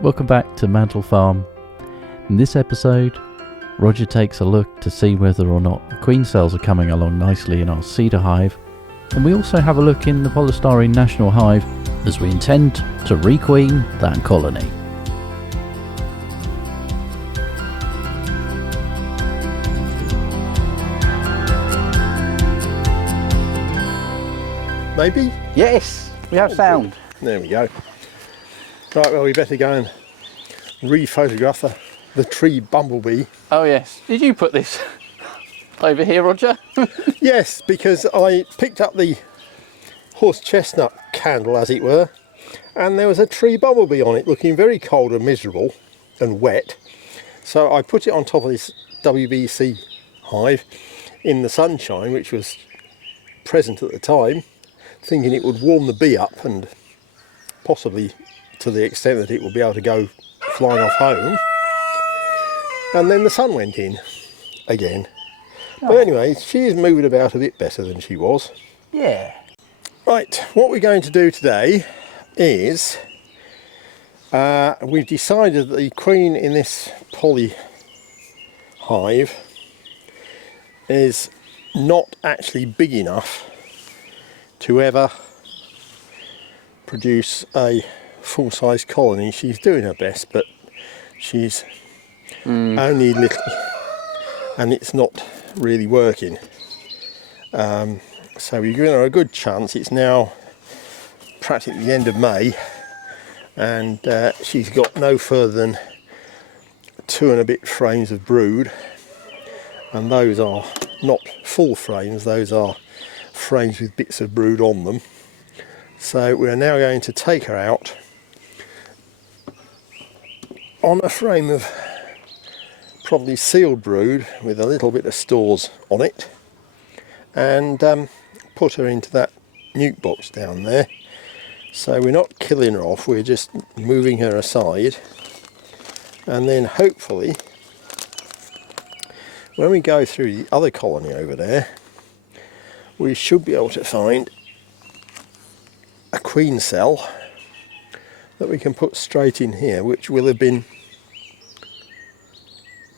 Welcome back to Mantel Farm. In this episode, Roger takes a look to see whether or not the queen cells are coming along nicely in our cedar hive, and we also have a look in the polystyrene national hive as we intend to requeen that colony. Maybe? Yes, we have sound. There we go. Right, well, we better go and re-photograph the tree bumblebee. Oh yes, did you put this over here, Roger? Yes, because I picked up the horse chestnut candle, as it were, and there was a tree bumblebee on it looking very cold and miserable and wet. So I put it on top of this WBC hive in the sunshine, which was present at the time, thinking it would warm the bee up and possibly to the extent that it would be able to go flying off home. And then the sun went in again. But anyway, she is moving about a bit better than she was. Yeah. Right, what we're going to do today is we've decided that the queen in this poly hive is not actually big enough to ever produce a full-size colony. She's doing her best, but she's only little, and it's not really working. So we've given her a good chance. It's now practically the end of May, and she's got no further than 2 and a bit frames of brood, and those are not full frames, those are frames with bits of brood on them. So we're now going to take her out on a frame of probably sealed brood with a little bit of stores on it, and put her into that nuke box down there. So we're not killing her off, we're just moving her aside, and then hopefully when we go through the other colony over there, we should be able to find a queen cell that we can put straight in here, which will have been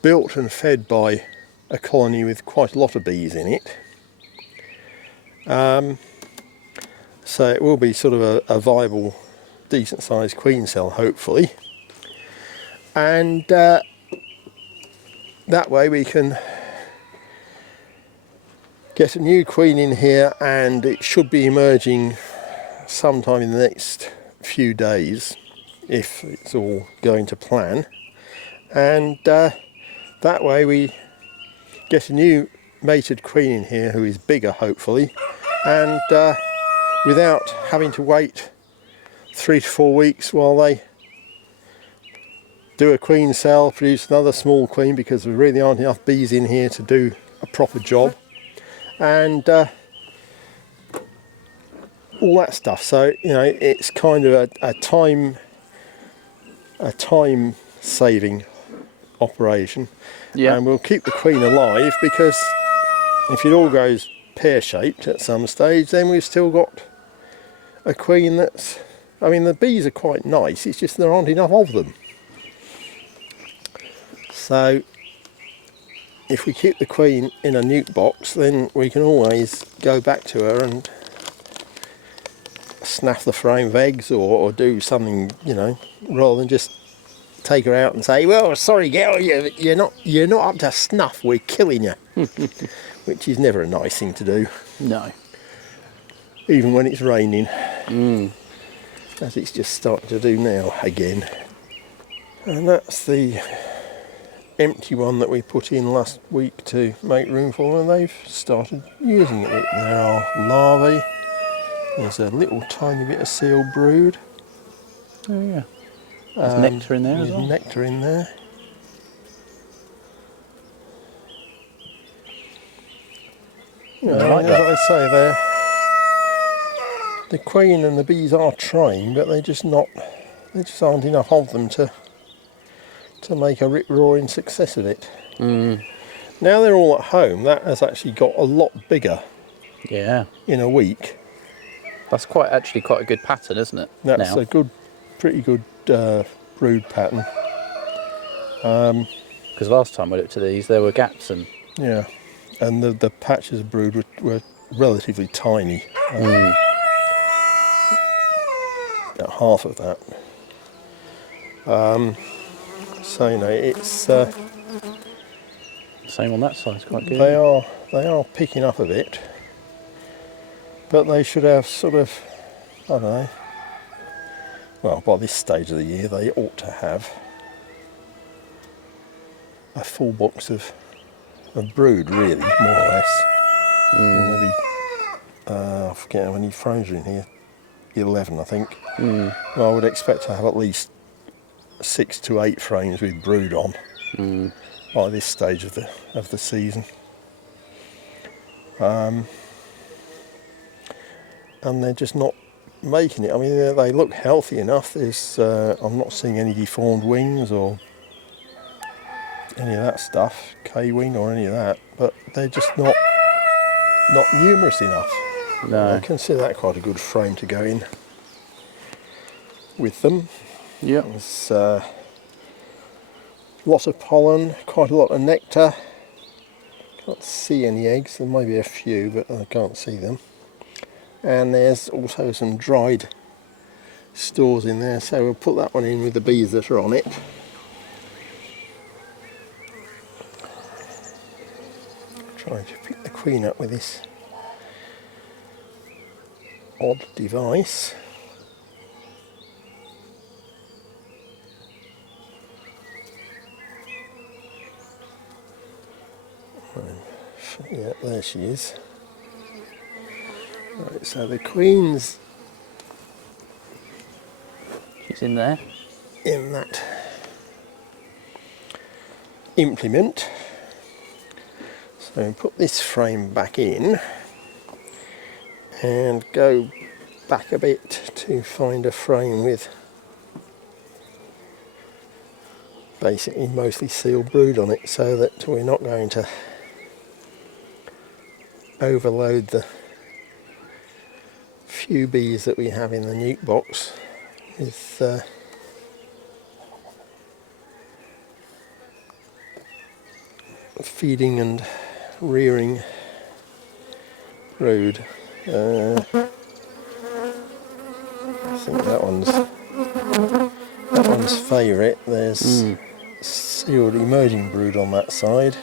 built and fed by a colony with quite a lot of bees in it. So it will be sort of a viable, decent sized queen cell, hopefully. And that way we can get a new queen in here, and it should be emerging sometime in the next few days if it's all going to plan. And that way we get a new mated queen in here who is bigger, hopefully, and without having to wait 3 to 4 weeks while they do a queen cell, produce another small queen, because there really aren't enough bees in here to do a proper job, and all that stuff. So it's kind of a time saving operation. Yeah. And we'll keep the queen alive, because if it all goes pear-shaped at some stage, then we've still got a queen that's, I mean, the bees are quite nice, it's just there aren't enough of them. So if we keep the queen in a nuke box, then we can always go back to her and snaff the frame of eggs, or do something, rather than just take her out and say, well, sorry girl, you're not up to snuff, we're killing you. Which is never a nice thing to do. No. Even when it's raining. As it's just starting to do now again. And that's the empty one that we put in last week to make room for them, and they've started using it. There are larvae. There's a little tiny bit of sealed brood. Oh yeah. There's nectar in there as well. There's nectar in there. Like as I say, the queen and the bees are trying, but there just aren't enough of them to make a rip-roaring success of it. Now they're all at home, that has actually got a lot bigger. Yeah. In a week. That's actually quite a good pattern, isn't it? That's a pretty good brood pattern. Because last time we looked at these, there were gaps and Yeah, and the patches of brood were relatively tiny. About half of that. So you know, it's same on that side. It's quite good. they are picking up a bit, but they should have sort of, I don't know. Well, by this stage of the year, they ought to have a full box of brood, really, more or less. Maybe I forget how many frames are in here. 11, I think. Well, I would expect to have at least 6 to 8 frames with brood on by this stage of the season. And they're just not making it. I mean, they look healthy enough. There's I'm not seeing any deformed wings or any of that stuff, K-wing or any of that, but they're just not numerous enough. No. I consider that quite a good frame to go in with them. Yep. There's lots of pollen, quite a lot of nectar. Can't see any eggs, there may be a few, but I can't see them. And there's also some dried stores in there, so we'll put that one in with the bees that are on it. Trying to pick the queen up with this odd device. Yeah, there she is. Right, so the queen's She's in there. in that implement. So put this frame back in and go back a bit to find a frame with basically mostly sealed brood on it, so that we're not going to overload the few bees that we have in the nuke box with feeding and rearing brood. I think that one's favourite. There's sealed emerging brood on that side.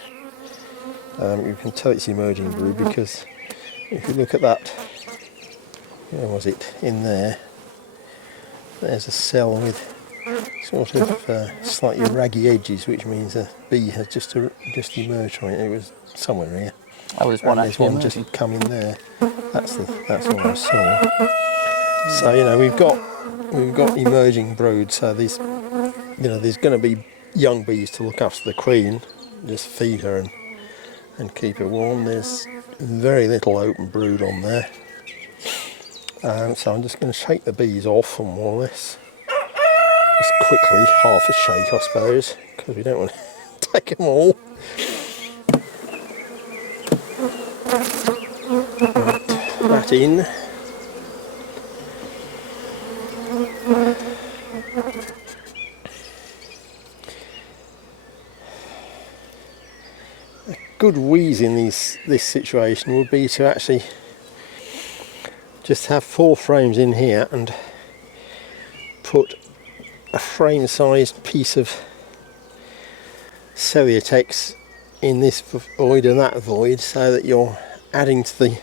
You can tell it's emerging brood because if you look at that, where was it, in there, there's a cell with sort of slightly raggy edges, which means a bee has just emerged from it. It was somewhere here. Oh, there's one There's actually one emerging. just come in there. That's what I saw. So you know we've got emerging brood. So there's going to be young bees to look after the queen, just feed her and keep her warm. There's very little open brood on there. So I'm just going to shake the bees off, and more or less, just quickly, half a shake I suppose, because we don't want to take them all. Right, that in. A good wheeze in this situation would be to actually just have 4 frames in here and put a frame sized piece of Cellutex in this void and that void, so that you're adding to the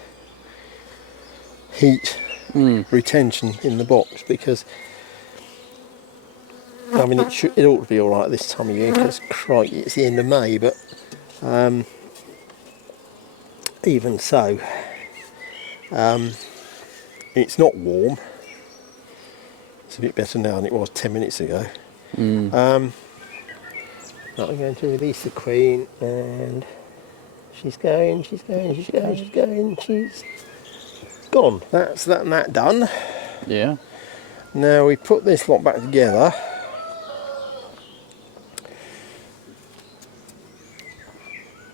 heat retention in the box, because I mean it ought to be alright this time of year, because crikey, it's the end of May, but even so it's not warm. It's a bit better now than it was 10 minutes ago. I'm going to release the queen, and she's going, she's gone. That's that done. Yeah. Now we put this lot back together.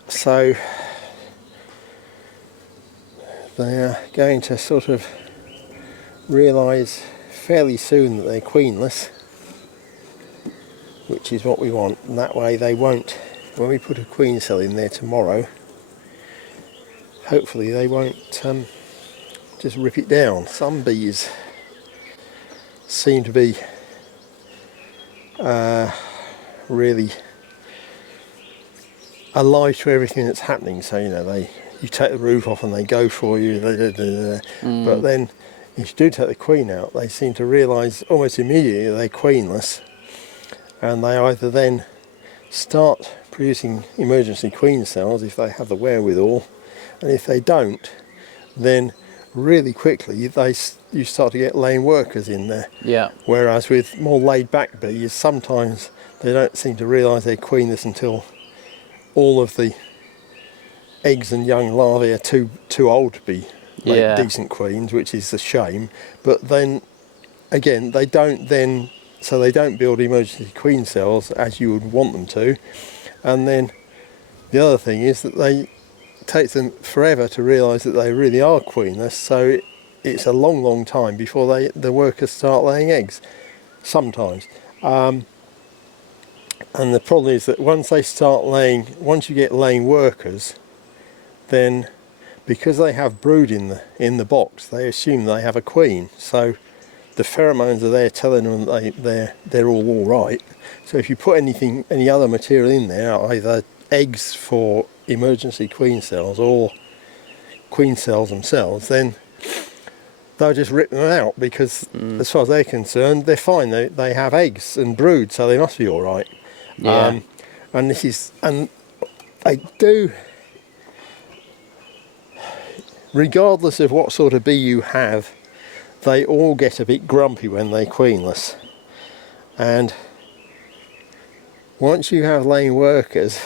So they're going to sort of realise fairly soon that they're queenless. which is what we want, and that way they won't, when we put a queen cell in there tomorrow, hopefully they won't just rip it down. Some bees seem to be really alive to everything that's happening, so you take the roof off and they go for you, but then if you do take the queen out, they seem to realise almost immediately they're queenless, and they either then start producing emergency queen cells if they have the wherewithal, and if they don't, then really quickly you start to get laying workers in there. Yeah. Whereas with more laid back bees, sometimes they don't seem to realise they're queenless until all of the eggs and young larvae are too old to be decent queens, which is a shame. But then again, they don't build emergency queen cells as you would want them to. And then the other thing is that it takes them forever to realise that they really are queenless, so it's a long time before the workers start laying eggs, sometimes. And the problem is that once you get laying workers, then because they have brood in the box, they assume they have a queen. So the pheromones are there telling them they're all right. So if you put any other material in there, either eggs for emergency queen cells or queen cells themselves, then they'll just rip them out, because as far as they're concerned, they're fine. They have eggs and brood, so they must be all right. Yeah. And they do, regardless of what sort of bee you have, they all get a bit grumpy when they're queenless. And once you have laying workers,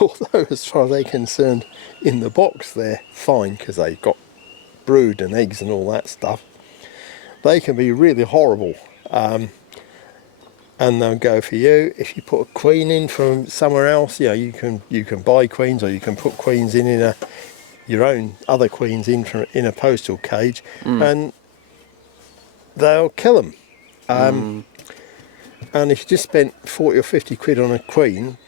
although as far as they're concerned in the box they're fine because they've got brood and eggs and all that stuff, they can be really horrible. And they'll go for you. If you put a queen in from somewhere else, you can buy queens, or you can put queens in your own other queens in a postal cage, and they'll kill them. And if you just spent 40 or 50 quid on a queen,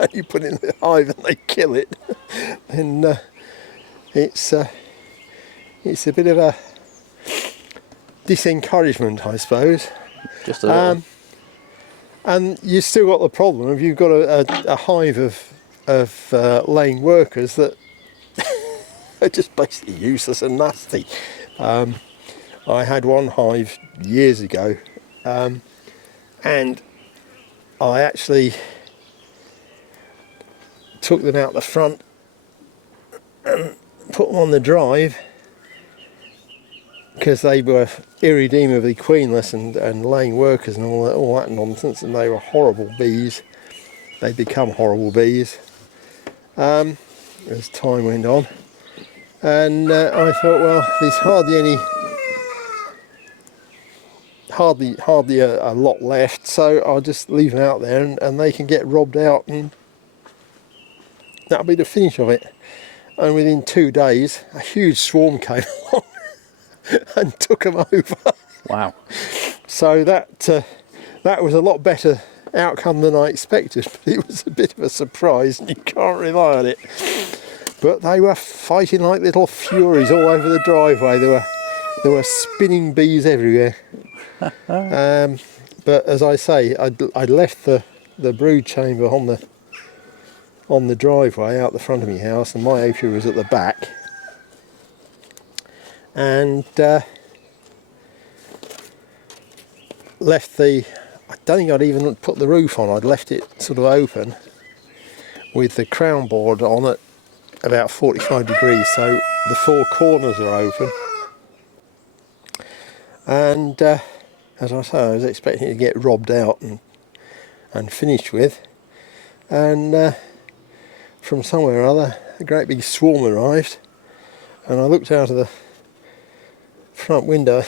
and you put it in the hive and they kill it, then it's a bit of a disencouragement, I suppose. Just a little. And you've still got the problem if you've got a hive of laying workers that are just basically useless and nasty. I had one hive years ago, and I actually took them out the front and put them on the drive, because they were irredeemably queenless and laying workers and all that nonsense, and they were horrible bees. They become horrible bees as time went on. And I thought, well, there's hardly a lot left, so I'll just leave them out there, and they can get robbed out, and that'll be the finish of it. And within 2 days, a huge swarm came along and took them over. Wow. So that was a lot better outcome than I expected, but it was a bit of a surprise, and you can't rely on it. But they were fighting like little furies all over the driveway. There were spinning bees everywhere. But as I say, I'd left the brood chamber on the driveway out the front of my house, and my apiary was at the back. And left I don't think I'd even put the roof on. I'd left it sort of open with the crown board on at about 45 degrees, so the 4 corners are open. And as I say, I was expecting it to get robbed out and finished with, and from somewhere or other a great big swarm arrived, and I looked out of the front window,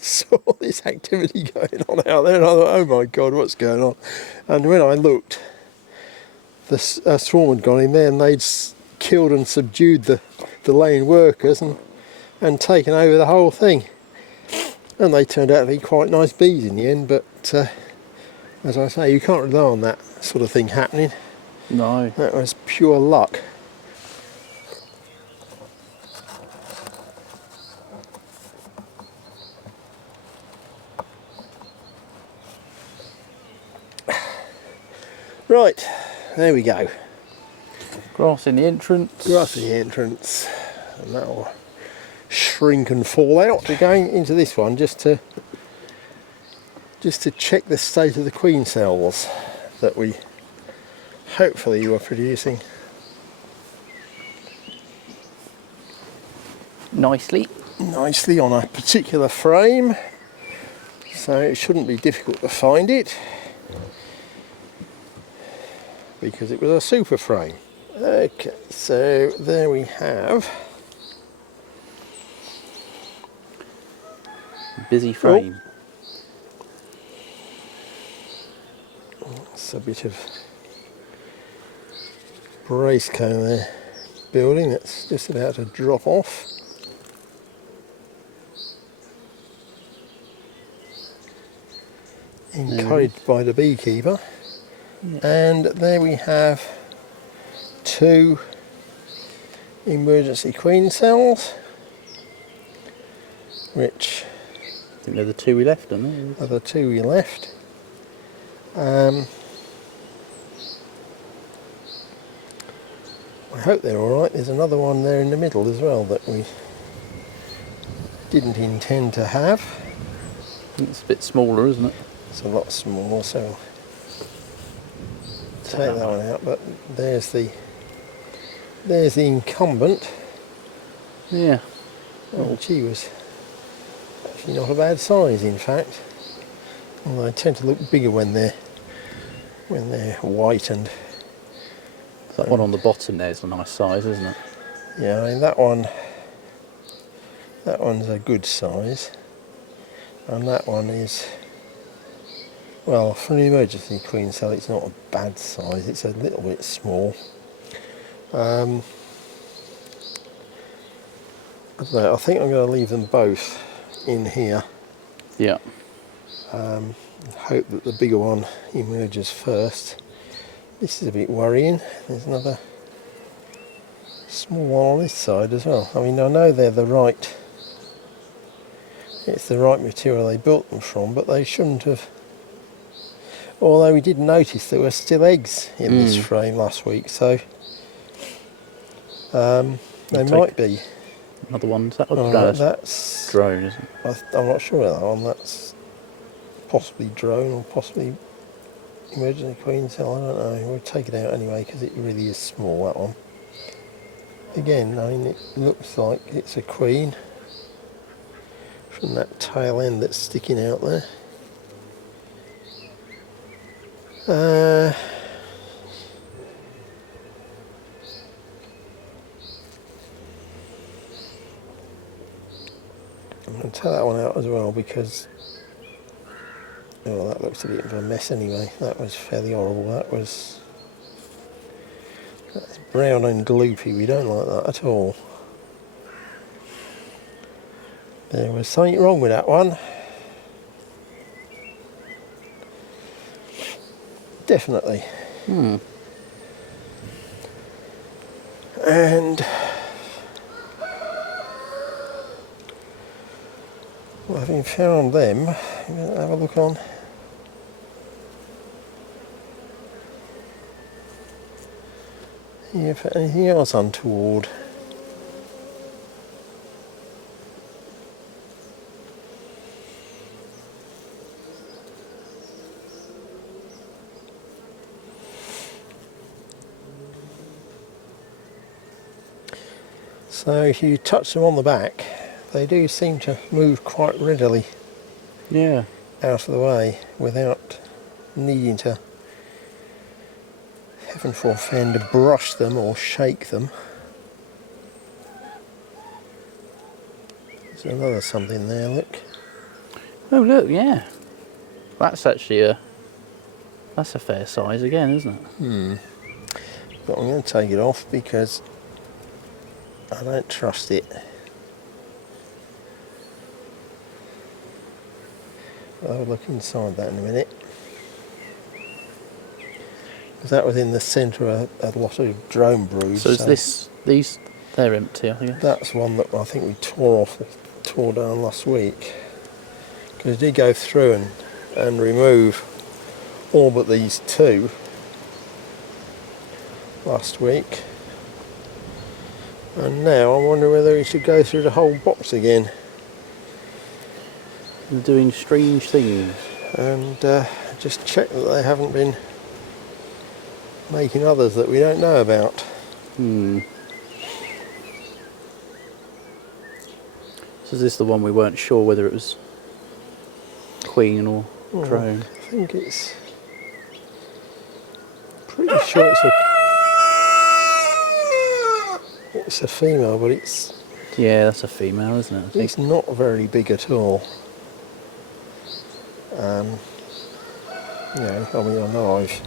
saw all this activity going on out there, and I thought, oh my God, what's going on? And when I looked, the swarm had gone in there, and they'd killed and subdued the laying workers and taken over the whole thing. And they turned out to be quite nice bees in the end, but As I say, you can't rely on that sort of thing happening. No. That was pure luck. Right, there we go. Grass in the entrance. Grass at the entrance, and that'll shrink and fall out. We're going into this one just to check the state of the queen cells that we hopefully were producing. Nicely. Nicely on a particular frame, so it shouldn't be difficult to find it because it was a super frame. Okay, so there we have. Busy frame. It's a bit of brace cone there building that's just about to drop off. Encouraged by the beekeeper. Yeah. And there we have 2 emergency queen cells, which I think they're the 2 we left, aren't they? are the 2 we left. I hope they're alright. There's another one there in the middle as well that we didn't intend to have. I think it's a bit smaller, isn't it? It's a lot smaller, so take that one out. But there's the incumbent. Yeah. Oh, gee, was actually not a bad size, in fact. Although they tend to look bigger when they're white and. That one on the bottom there is a nice size, isn't it? Yeah, I mean that one's a good size, and that one is, well, for an emergency queen cell it's not a bad size, it's a little bit small. So I think I'm going to leave them both in here. Yeah. Hope that the bigger one emerges first. This is a bit worrying. There's another small one on this side as well. I mean, I know they're it's the right material they built them from, but they shouldn't have. Although we did notice there were still eggs in this frame last week, so they might be. Another one. Is that one? Oh, No, that's drone, isn't it? I'm not sure of that one. That's possibly drone or possibly emergency queen cell. I don't know. We'll take it out anyway because it really is small, that one. Again, I mean, it looks like it's a queen from that tail end that's sticking out there. I'm going to take that one out as well because, oh, that looks a bit of a mess anyway. That was fairly horrible. That's brown and gloopy. We don't like that at all. There was something wrong with that one. Definitely. And well, having found them, I'm going to have a look on. Here for anything else untoward. So if you touch them on the back, they do seem to move quite readily Yeah. out of the way without needing to, heaven forfend, to brush them or shake them. There's another something there, look. Oh look, yeah. That's actually that's a fair size again, isn't it? But I'm going to take it off because I don't trust it. I'll have a look inside that in a minute. because that was in the centre of a lot of drone broods. So is these, they're empty, I think. That's one that I think we tore down last week. Because it did go through and remove all but these two last week. And now I wonder whether he should go through the whole box again. They're doing strange things. And just check that they haven't been making others that we don't know about. So is this the one we weren't sure whether it was queen or drone? I think it's pretty sure it's a female, but it's Yeah, that's a female, isn't it? I think. it's not very big at all. You know, I mean, I know I've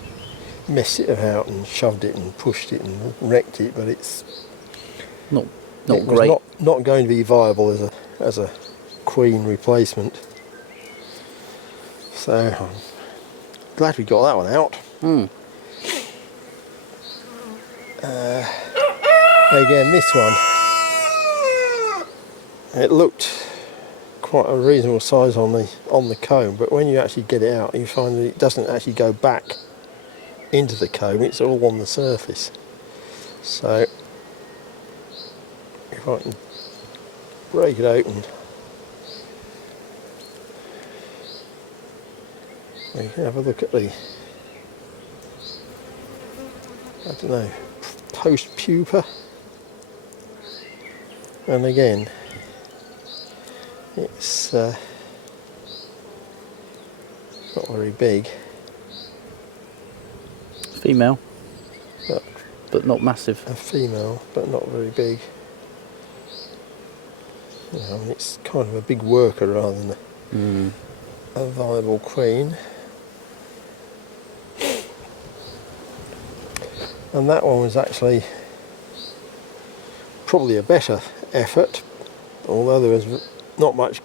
messed it about and shoved it and pushed it and wrecked it, but it's Not it was great. not going to be viable as a queen replacement. So I'm glad we got that one out. Again, this one, it looked quite a reasonable size on the comb, but when you actually get it out, you find that it doesn't actually go back into the comb, it's all on the surface. So if I can break it open, we can have a look at the, I don't know, post pupa. And again, it's not very big, Female, but but not massive. a female, but not very big. You know, I mean, it's kind of a big worker rather than a viable queen. And that one was actually probably a better effort, although there was not much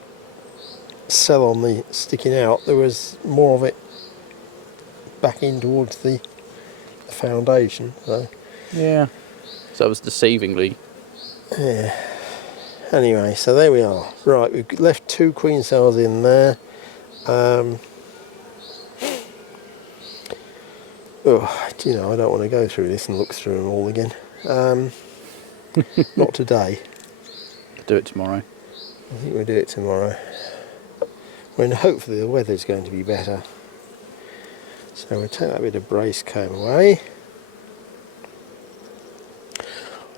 cell on the sticking out, there was more of it back in towards the foundation. So Yeah. So it was deceivingly. yeah. Anyway, so there we are. Right, we've left 2 queen cells in there. You know, I don't want to go through this and look through them all again. Not today. Do it tomorrow. I think we'll do it tomorrow, when hopefully the weather's going to be better. So we'll take that bit of brace comb away,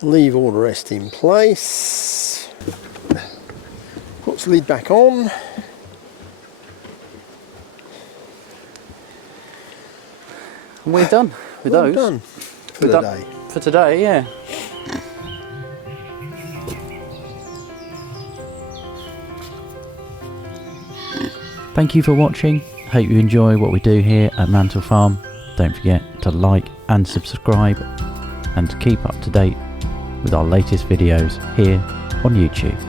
leave all the rest in place, put the lid back on, And we're done with Well those. done for We're the done day. for today, yeah. Thank you for watching. Hope you enjoy what we do here at Mantel Farm. Don't forget to like and subscribe and to keep up to date with our latest videos here on YouTube.